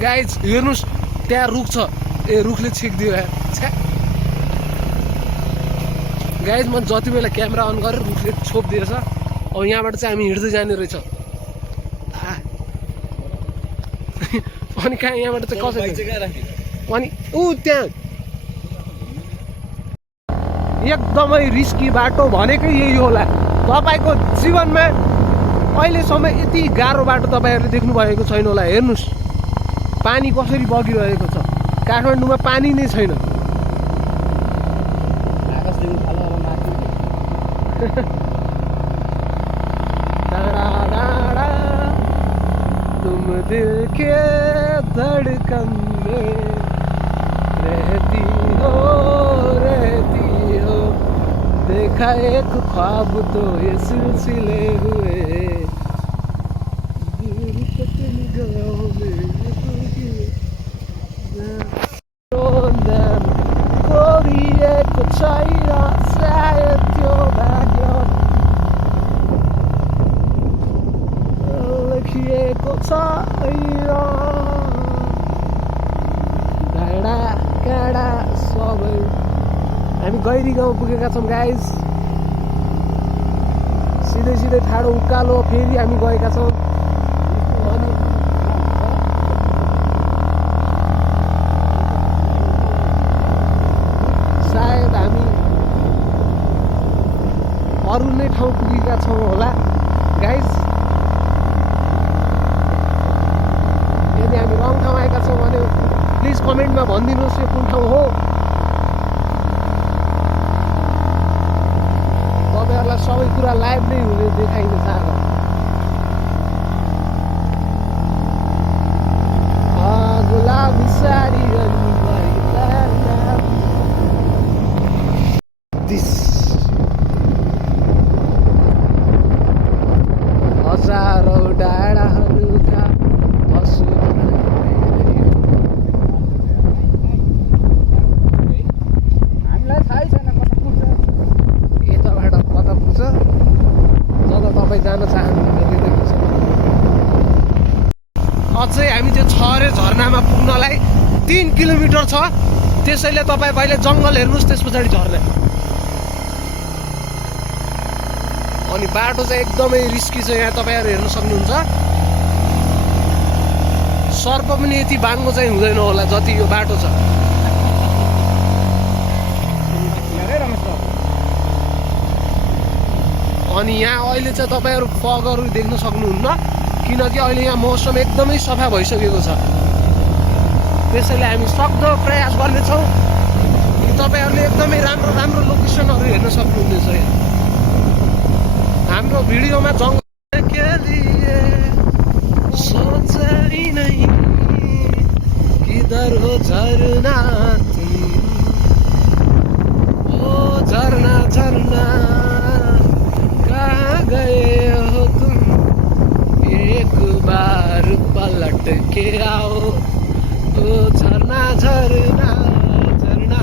Guys हेर्नुस् त्यहाँ रुख छ ए रुखले छेकिदियो यार गाइज म जति बेला क्यामेरा अन गरेर रुखले छोपिदिएछ अब यहाँबाट चाहिँ हामी हिँड्दै जाने रहेछ अनि कहाँ यहाँबाट चाहिँ कसरी अनि ऊ त्यहाँ एकदमै रिस्की बाटो भनेकै यही होला तपाईँको जीवनमा अहिलेसम्म यति गाह्रो बाटो तपाईँहरूले देख्नु भएको छैन होला हेर्नुहोस् पानी कसरी बगिरहेको छ काठमाडौँमा पानी नै छैन डाँडा डाँडा तुम दिल के धड़कन में रहती हो देखा एक ख्वाब तो ये सिलसिले हुए कोरिएको छैन सायद त्यो भाग्य लेखिएको छैन डाँडा काँडा सबै हामी गैरी गाउँ पुगेका छौँ गाइज सिधै सिधै ठाडो उकालो फेरि हामी गएका छौँ अनि सायद हामी अरू नै ठाउँ पुगेका छौँ होला गाइज यदि हामी रङ ठाउँ आएका छौँ भने प्लिज कमेन्टमा भनिदिनुहोस् यो कुन ठाउँ हो तपाईँहरूलाई सबै कुरा लाइभ नै हुने देखाइन्छ आज गुलाबी साडी हजारौँ डाँडाहरूका हामीलाई थाहै छैन जब तपाईँ जान चाहनुहुन्छ अझै हामी त्यो छरे झरनामा पुग्नलाई 3 किलोमिटर छ त्यसैले तपाईँ पहिले जङ्गल हेर्नुहोस् त्यस पछाडि झर्ना अनि बाटो चाहिँ एकदमै रिस्की छ यहाँ तपाईँहरू हेर्न सक्नुहुन्छ सर्प पनि यति बाङ्गो चाहिँ हुँदैन होला जति यो बाटो छ अनि यहाँ अहिले चाहिँ तपाईँहरू फगहरू देख्न सक्नुहुन्न किनकि अहिले यहाँ मौसम एकदमै सफा भइसकेको छ त्यसैले हामी सक्दो प्रयास गर्नेछौँ कि तपाईँहरूले एकदमै राम्रो राम्रो लोकेसनहरू हेर्न सक्नुहुनेछ यहाँ हाम्रो भिडियोमा जङ्गल के लिए सोचरी नहीं किधर हो झरना ओ झरना झरना कहाँ गए हो तुम एक बार पलट के आओ ओ झरना झरना झरना झरना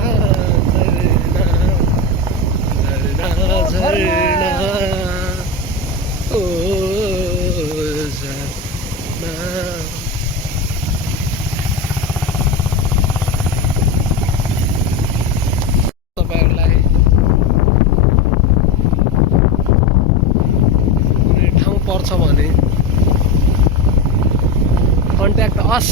झरना झरना ओ झरना तपाईँहरूलाई पर्छ भने कन्ट्याक्ट अस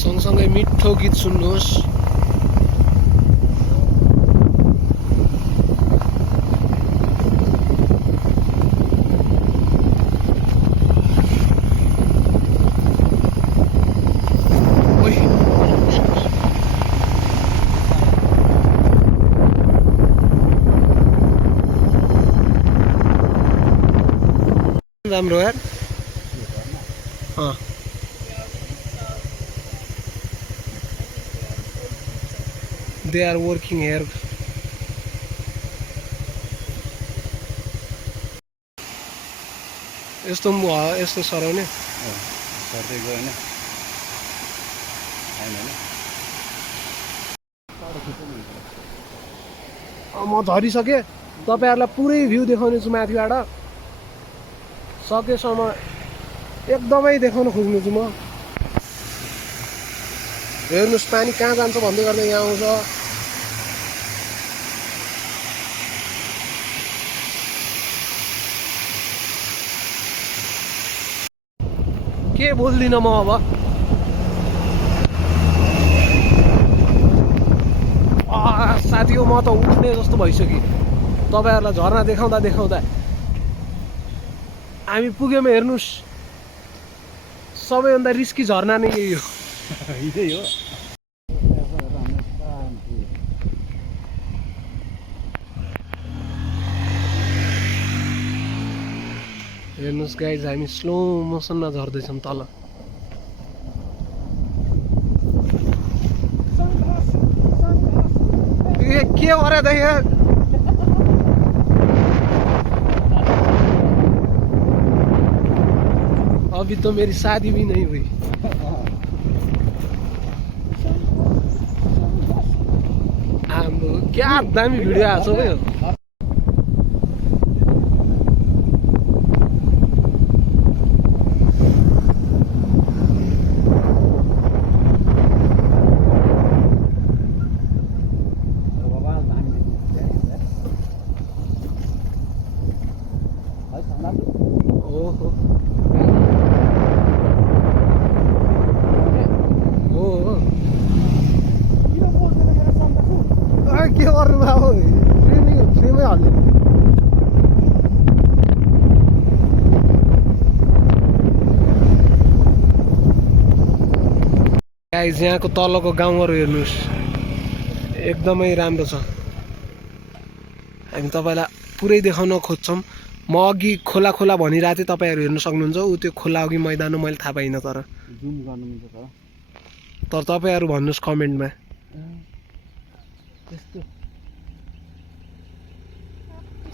सँगसँगै मिठो गीत सुन्नुहोस् राम्रो यार they are working here यस्तो यस्तो सराउने सर्दै गयो हैन म झरिसकेँ तपाईँहरूलाई पुरै भ्यू देखाउने छु माथिबाट सकेसम्म एकदमै देखाउन खोज्नेछु म हेर्नुहोस् पानी कहाँ जान्छ भन्दै गर्दा यहाँ आउँछ के बोल्दिनँ म अब साथी हो म त उठ्ने जस्तो भइसक्यो तपाईँहरूलाई झरना देखाउँदा देखाउँदा हामी पुग्यौँ हेर्नुहोस् सबैभन्दा रिस्की झरना नै यही हो हेर्नुहोस् गाइज हामी स्लो मोसनमा झर्दैछौँ तल के गरे त यहाँ अभी तो मेरी शादी भी नहीं हुई हाम्रो क्या दामी भिडियो आएको छ भयो के गर्नु अब फ्रीमै हाल्ने गाइस यहाँको तलको गाउँहरू हेर्नुहोस् एकदमै राम्रो छ हामी तपाईँलाई पुरै देखाउन खोज्छौँ म अघि खोला खोला भनिरहेको थिएँ तपाईँहरू हेर्न सक्नुहुन्छ ऊ त्यो खोला अघि मैदान हो मैले थाहा पाइनँ तर जुम गर्नु मिल्छ तर तपाईँहरू भन्नुहोस् कमेन्टमा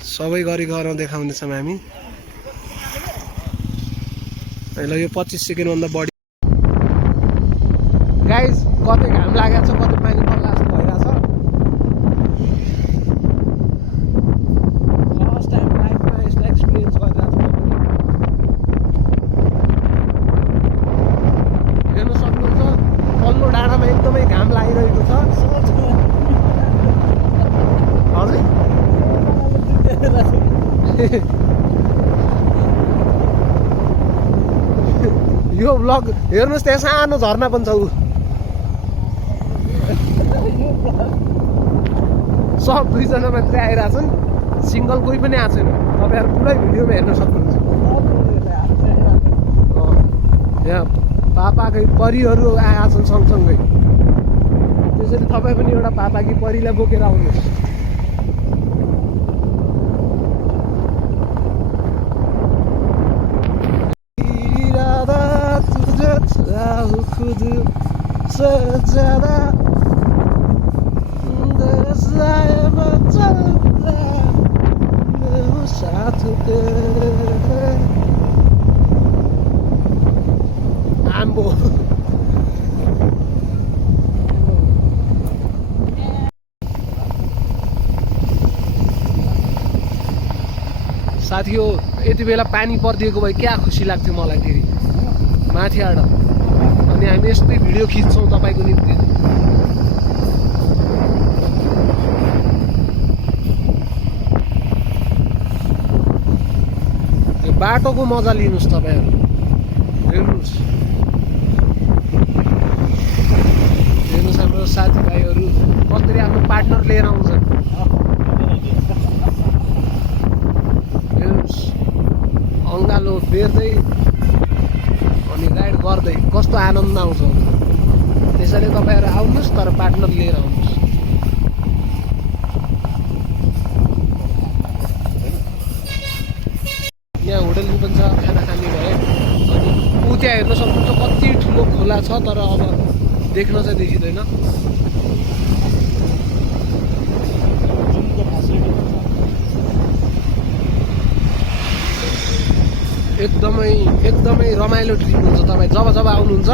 सबै गरी गरेर देखाउनेछौँ हामी ल यो 25 सेकेन्डभन्दा बढी गाइस कतै घाम लागेको छ कतै पानी पर्ला जस्तो भइरहेछ फर्स्ट टाइम लाइफमा यस्तो एक्सपिरियन्स गरिरहेको छु हेर्न सक्नुहुन्छ पल्लो डाँडामा एकदमै घाम लागिरहेको छ हजुर यो भ्लग हेर्नुहोस् त्यहाँ सानो झरना पनि छ ऊ सब दुईजना मात्रै आइरहेछन् सिङ्गल कोही पनि आएको छैन तपाईँहरू पुरै भिडियोमा हेर्न सक्नुहुन्छ यहाँ पापाकै परिहरू आएका छन् सँगसँगै त्यसरी तपाईँ पनि एउटा पापाकी परिलाई बोकेर आउनुहोस् खुद से ज्यादा साथ तेरे आम्बो साथी हो यति बेला पानी परिदिएको भए क्या खुसी लाग्थ्यो मलाई फेरि माथिबाट अनि हामी यस्तै भिडियो खिच्छौँ तपाईँको निम्ति यो बाटोको मजा लिनुहोस् तपाईँहरू हेर्नुहोस् हेर्नुहोस् हाम्रो साथीभाइहरू कसरी आफ्नो पार्टनर लिएर आउँछन् हेर्नुहोस् अङ्गालो बेर्दै अनि राइड गर्दै कस्तो आनन्द आउँछ त्यसैले तपाईँहरू आउनुहोस् तर पार्टनर लिएर आउनुहोस् यहाँ होटलमा पनि छ खाना खाने भए अनि ऊ त्यहाँ हेर्न सक्नुहुन्छ कति ठुलो खोला छ तर अब देख्न चाहिँ देखिँदैन एकदमै रमाइलो ट्रिप हुन्छ तपाईँ जब आउनुहुन्छ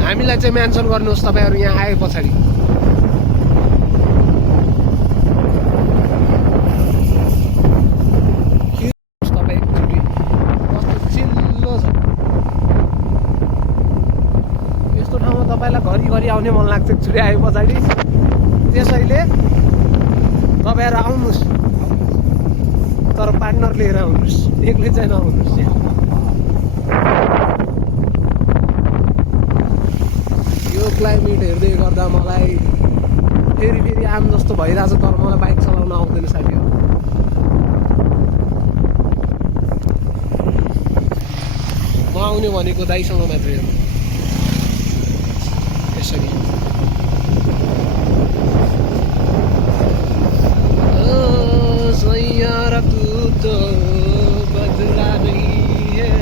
हामीलाई चाहिँ मेन्सन गर्नुहोस् तपाईँहरू यहाँ आए पछाडि एकचोटि आए पछाडि। त्यसैले तपाईँहरू आउनुहोस्, तर पार्टनर लिएर आउनुहोस्, एक्लै चाहिँ नआउनुहोस्। यो क्लाइमेट हेर्दै गर्दा मलाई फेरि आम जस्तो भइरहेछ, तर मलाई बाइक चलाउन आउँदैन साथीहरू। म आउने भनेको दाइसँग मात्रै हो, यसरी। सैयारा तू तो बदला नहीं है।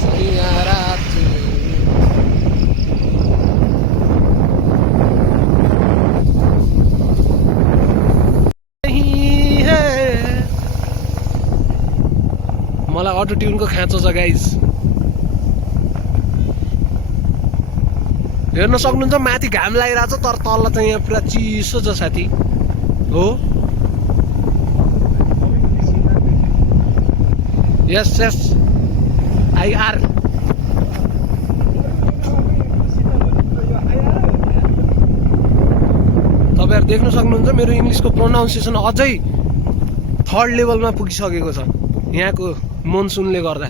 सैयारा तू नहीं है। मलाई अटो ट्युनको खाँचो छ गाइज। हेर्न सक्नुहुन्छ माथि घाम लागिरहेको छ, तर तल चाहिँ यहाँ पुरा चिसो छ साथी हो। यस यस आई आर। तपाईँहरू देख्न सक्नुहुन्छ मेरो इङ्ग्लिसको प्रोनाउन्सिएसन अझै 3rd लेभलमा पुगिसकेको छ यहाँको मनसुनले गर्दा।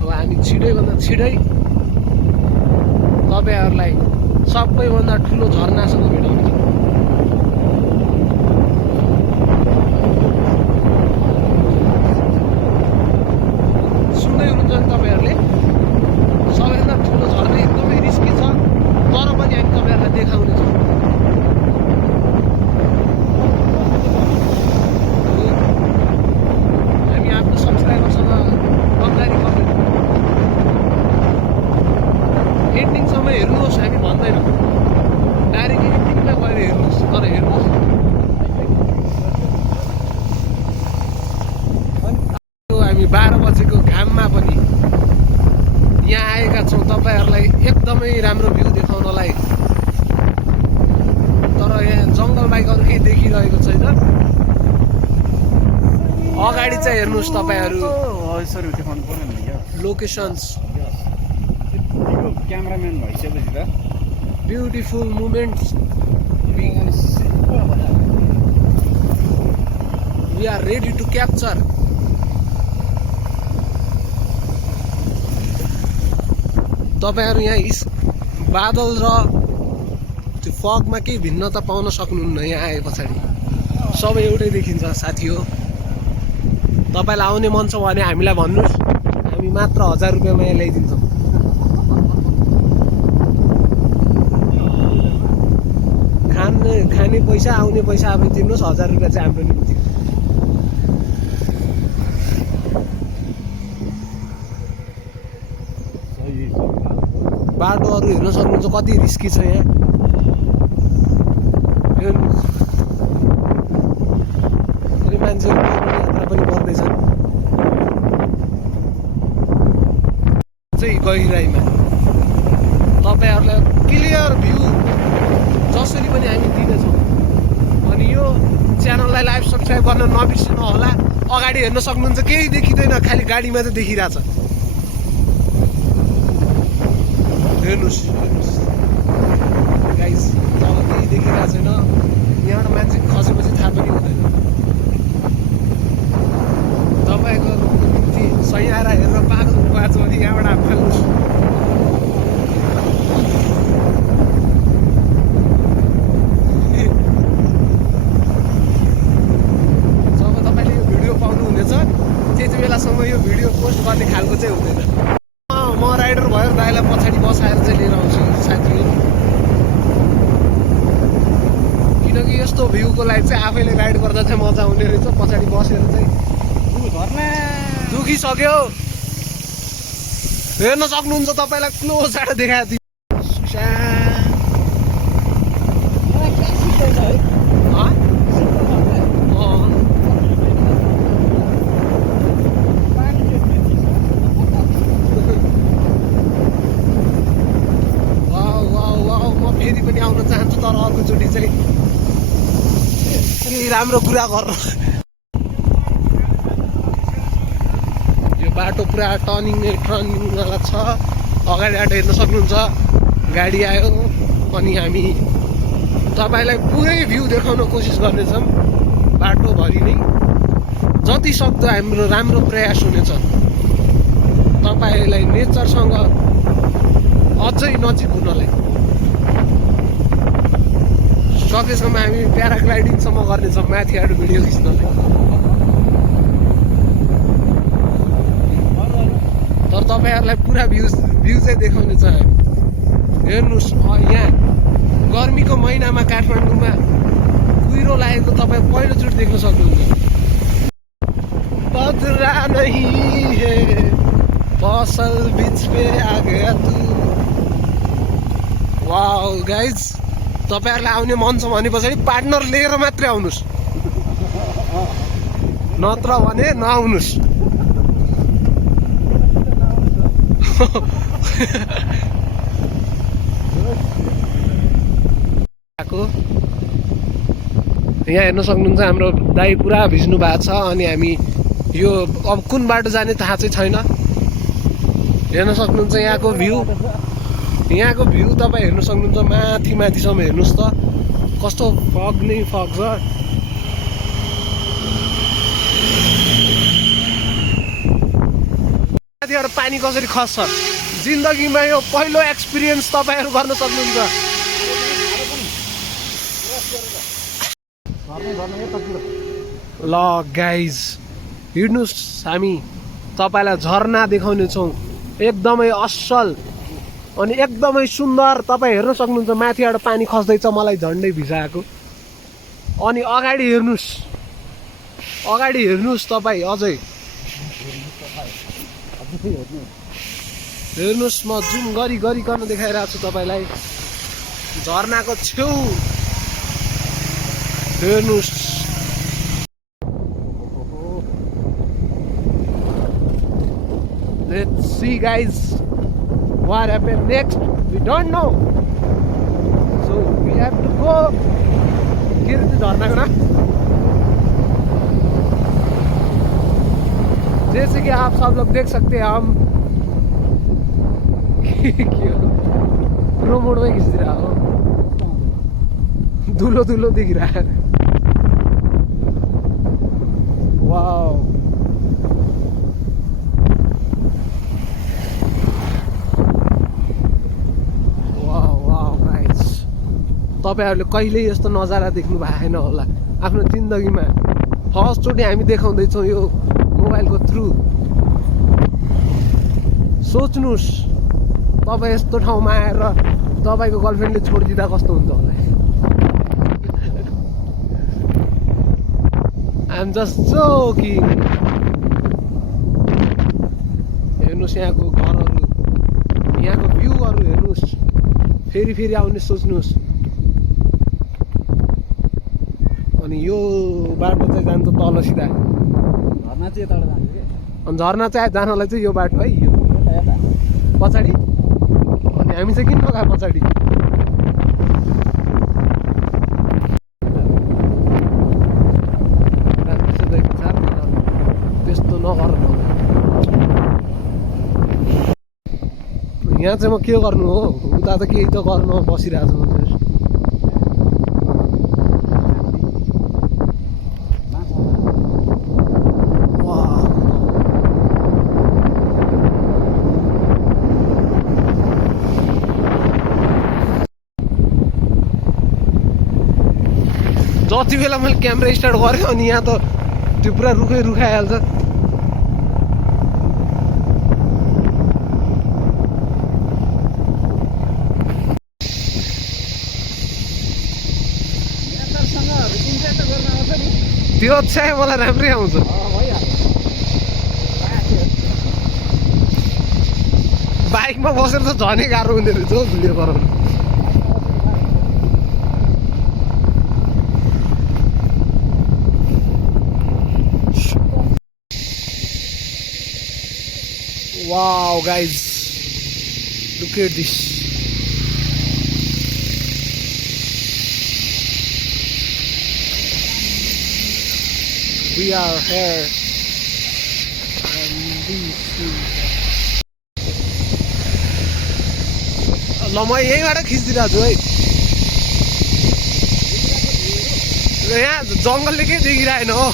अब हामी छिटैभन्दा छिटै तपाईँहरूलाई सबैभन्दा ठुलो झरनासँग भेटाउँछ। सुन्दै हुनुहुन्छ नि तपाईँहरूले, सबैभन्दा ठुलो झरना एकदमै रिस्की छ, तर पनि हामी तपाईँहरूलाई देखाउनेछौँ। हामी आफ्नो सब्सक्राइबरसँग गद्दारी गर्दैनौँ। एन्डिङसम्म हेर्नुहोस्, हामी भन्दैनौँ, डाइरेक्ट एन्डिङमा गएर हेर्नुहोस्, तर हेर्नुहोस्। हामी 12 बजेको घाममा पनि यहाँ आएका छौँ तपाईँहरूलाई एकदमै राम्रो भ्यू देखाउनलाई, तर यहाँ जङ्गल बाहेक अरू केही देखिरहेको छैन। अगाडि चाहिँ हेर्नुहोस् तपाईँहरू लोकेसन्स। क्यामेराम्यान भइसकेपछि त beautiful moments we are ready to capture. तपाईँहरू यहाँ बादल र त्यो फगमा केही भिन्नता पाउन सक्नुहुन्न। यहाँ आए पछाडि सबै एउटै देखिन्छ साथी हो। तपाईँलाई आउने मन छ भने हामीलाई भन्नुहोस्, हामी मात्र 1000 रुपियाँमा यहाँ ल्याइदिन्छौँ। खाने पैसा आउने पैसा अब दिनुहोस्, 1000 रुपियाँ चाहिँ हाम्रो निम्ति। बाटोहरू हेर्न सक्नुहुन्छ कति रिस्की छ यहाँ। फेरि मान्छेहरू यात्रा पनि गर्दैछन् चाहिँ गहिराइमा। तपाईँहरूलाई क्लियर भ्यू जसरी पनि हामी दिनेछौँ। अनि यो च्यानललाई लाइभ सब्सक्राइब गर्न नबिर्सिनु होला। अगाडि हेर्न सक्नुहुन्छ केही देखिँदैन, खालि गाडीमा चाहिँ देखिरहेछ। हेर्नुहोस् हेर्नुहोस् गाइस, तल केही देखिरहेको छैन। यहाँबाट मान्छे खसेपछि थाहा पनि हुँदैन। तपाईँको निम्ति सैयारा हेरेर पागल भएको छ भने यहाँबाट हात फाल्नुहोस्। जब तपाईँले यो भिडियो पाउनुहुनेछ त्यति बेलासम्म यो भिडियो पोस्ट गर्ने खालको चाहिँ हुँदैन। म राइडर भएर दाइलाई पछाडि बसाएर चाहिँ लिएर आउँछु साथीहरू, किनकि यस्तो भ्यूको लागि चाहिँ आफैले राइड गर्दा चाहिँ मजा आउने रहेछ। पछाडि बसेर चाहिँ दुखिसक्यो। हेर्न सक्नुहुन्छ तपाईँलाई क्लोजबाट देखाएको थिएँ। फेरि पनि आउन चाहन्छु, तर अर्कोचोटि चाहिँ केही राम्रो कुरा गर्न। यो बाटो पुरा टर्निङवाला छ। अगाडिबाट हेर्न सक्नुहुन्छ गाडी आयो। अनि हामी तपाईँलाई पुरै भ्यू देखाउन कोसिस गर्नेछौँ बाटोभरि नै। जति सक्दो हाम्रो राम्रो प्रयास हुनेछ तपाईँलाई नेचरसँग अझै नजिक हुनलाई। सकेसम्म हामी प्याराग्लाइडिङसम्म गर्नेछौँ माथिबाट भिडियो खिच्नलाई। तर तपाईँहरूलाई पुरा भ्यू चाहिँ देखाउने छ हामी। हेर्नुहोस् यहाँ गर्मीको महिनामा काठमाडौँमा कुहिरो लागेको तपाईँ पहिलोचोटि देख्न सक्नुहुन्छ। बदरा नहीं है फसल बीच पे आ गया तू। वाउ गाइज, तपाईँहरूलाई आउने मन छ भने पछाडि पार्टनर लिएर मात्रै आउनुहोस्, नत्र भने नआउनुहोस्। यहाँ हेर्न सक्नुहुन्छ हाम्रो दाइ पुरा भिज्नु भएको छ। अनि हामी यो अब कुन बाटो जाने थाहा चाहिँ छैन। हेर्न सक्नुहुन्छ यहाँको भ्यू तपाईँ हेर्न सक्नुहुन्छ माथिसम्म हेर्नुहोस् त कस्तो फग नै फग छ। माथिबाट पानी कसरी खस्छ जिन्दगीमा यो पहिलो एक्सपिरियन्स तपाईँहरू गर्न सक्नुहुन्छ। ल गाइज हिँड्नुहोस्, हामी तपाईँलाई झरना देखाउनेछौँ एकदमै असल अनि एकदमै सुन्दर। तपाईँ हेर्न सक्नुहुन्छ माथिबाट पानी खस्दैछ, मलाई झन्डै भिजाएको। अनि अगाडि हेर्नुहोस् तपाईँ अझै हेर्नुहोस्। म जुम गरिकन देखाइरहेको छु तपाईँलाई झरनाको छेउ हेर्नुहोस्। Let's see guys what happened next. We don't know, so we have to go. झरना को ना जैसे कि आप सब लोग देख सकते हैं हम रोड में खिंच रहा हो, धुलो दिख रहा है। वाओ तपाईहरुले कहिले यस्तो नजारा देख्नु भएन होला आफ्नो जिन्दगीमा। फर्स्ट चोटि हामी देखाउँदैछौँ यो मोबाइलको थ्रु। सोच्नुस् तपाईँ यस्तो ठाउँमा आएर तपाईको गर्लफ्रेन्डले छोडिदिँदा कस्तो हुन्छ होला। I'm just joking। हेर्नुस् यहाँको घरहरू, यहाँको भ्यूहरू हेर्नुस्, फेरि आउने सोच्नुस्। अनि यो बाटो चाहिँ जान्छ तल सिधा, झरना चाहिँ तल जान्छ के। अनि झरना चाहिँ जानलाई चाहिँ यो बाटो है, यो पछाडि। अनि हामी चाहिँ किन नगए पछाडि? त्यस्तो नगर्नु। यहाँ चाहिँ म के गर्नु हो, उता त केही त गर्नु बसिरहेको छु। जति बेला मैले क्यामेरा स्टार्ट गरेँ अनि यहाँ त त्यो पुरा रुखाइहाल्छ। त्यो चाहिँ मलाई राम्रै आउँछ। बाइकमा बसेर त झनै गाह्रो हुँदो रहेछ हौ भिडियो गराउनु। Wow guys, look at this. We are here and ल म यहीँबाट खिचिदिरहेको छु है यहाँ जङ्गलले केही देखिरहेन हो